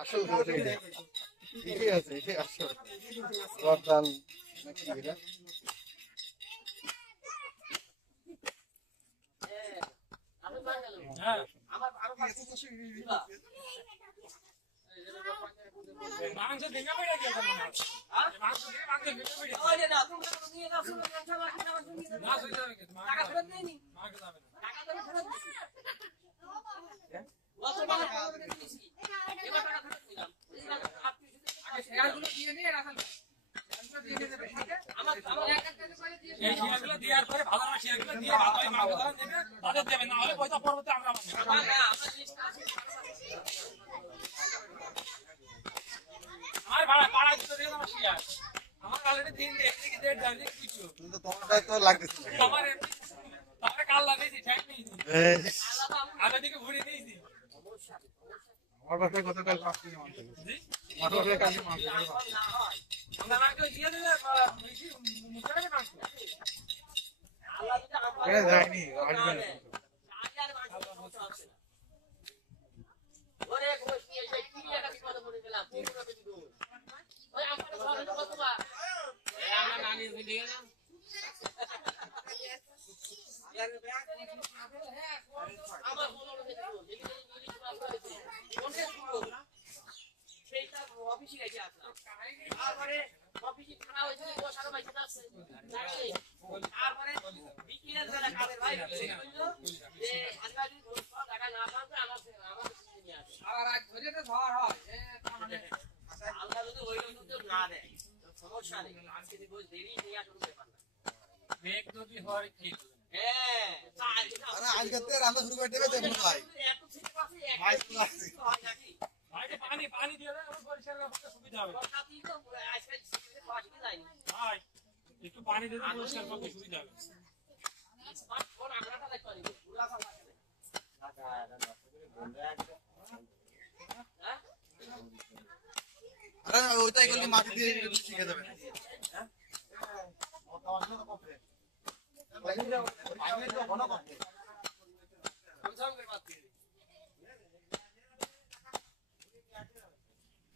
আসল ঠিকই আছে, এটাই আসল রদাল নাকি এটা। মাংস ভেঙে পড়ে গেছে মাংস ভেঙে ওরে না তুমি নিয়ে নাও শুনো না হয়ে যাবে টাকা ফেরত দেই নি মাংস যাবে না টাকা দেবে ফেরত দিছি কত টাকা ফেরত দিছি এবার টাকা ফেরত দিলাম আপনি আগে শেয়ারগুলো দিয়ে নিয়ে রাখেন আমার এক এক করে দিয়ে এই শেয়ারগুলো দেওয়ার পরে ভালো না শেয়ারগুলো দিয়ে ভালো মাংস ধরা নেবে তাদের দেবে না হলে পয়সা পরবর্তী আমরা পাবো না আমরা লিস্ট আছে আমার ভাড়া পাড়া দিতে দিও আমার শেয়ার আমার অলরেডি 3 দিন থেকে ডেট জানি কিছু কিন্তু তোমারটাই তো লাগতেছে আমার এমনি তারে কাল লাগাইছি ঠ্যাক নিয়েছি আগে দিকে ঘুরে নিয়েছি আমার বাসায় গতকাল 5 কেজি মাংস জি আমার বাসায় কালকে মাংস আমরা মাংস দিয়ে দিলে বেশি মুখে মাংস আল্লাহ যদি আমার যায়নি আসবে না আর মাংস আছে ওরে গোশ নিয়ে সেই কি টাকা বিপদে পড়ে গেলাম কি করে দিব ওই আমার ঘরে কত বা আমরা নানি দিয়ে গেলাম আমার বলো দেখো যেদিকে ইংলিশ ক্লাস হয়েছে কোনটা শুরু সেইটা অফিসে গেছে আসলাম তারপরে অফিসে খানা হয়েছে বসার বাইরে যাচ্ছে তারপরে বিকেলের বেলা কাদের ভাই বললো যে আজকাল টাকা না পাবে আমার নিয়ে আসে আর আজ ধরে তো ঝড় হয় আল্লাহ যদি ওই লোক না দেয় সমস্যা নেই আজকে যদি বই দেরি নিয়ে আসলে ব্যাপার না মেঘ যদি হয় ঠিক হ্যাঁ আরে আজকে তো রান্না শুরু করে দেবে দেখুন ভাই এত ঠিক আছে ভাই ক্লাসে ভাই পানি দিয়ে দেন আমার পরিষ্কার করতে সুবিধা হবে সাথী তো আজকাল সিস্টেমে পানি যায়নি ভাই একটু পানি দিয়ে পরিষ্কার করতে সুবিধা হবে স্মার্টফোন আমরাটা দেখতে পারি পুরা কথা লাগে আরে ওইটাই করলে মাটি দিয়ে শিখে যাবে হ্যাঁ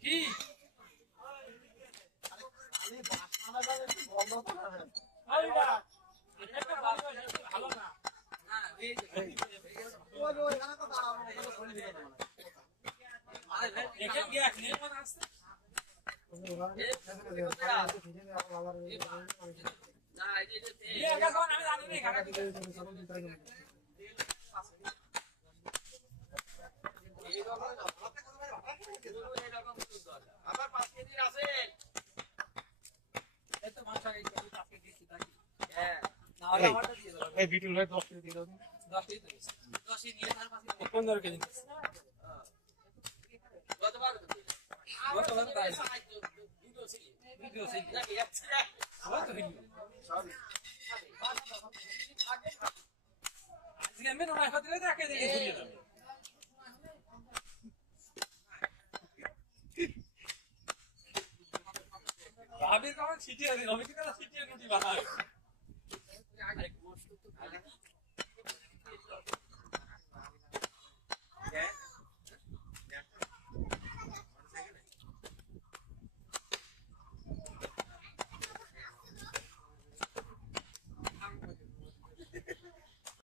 কি ভালো না আমার 5 কেজি আছে এই তো মাছ আগে 5 কেজি দিছি নাকি হ্যাঁ না হলে আমারটা দিয়ে দাও এই ভিডিওটা 10 কেজি দিয়ে দাও 10 কেজি তো 10 কেজি নিয়ে তার পাশে 15 কেজি গতবার তাই ভিডিও সেই নাকি আচ্ছা কত ভিডিও সরি আজকে আমি নয় হতে দিলে তাকে দিয়ে শুনিয়ে দাও ভাবি কেমন ছিটিয়ে দিন আমি কি না ছিটিয়ে রুটি বানাই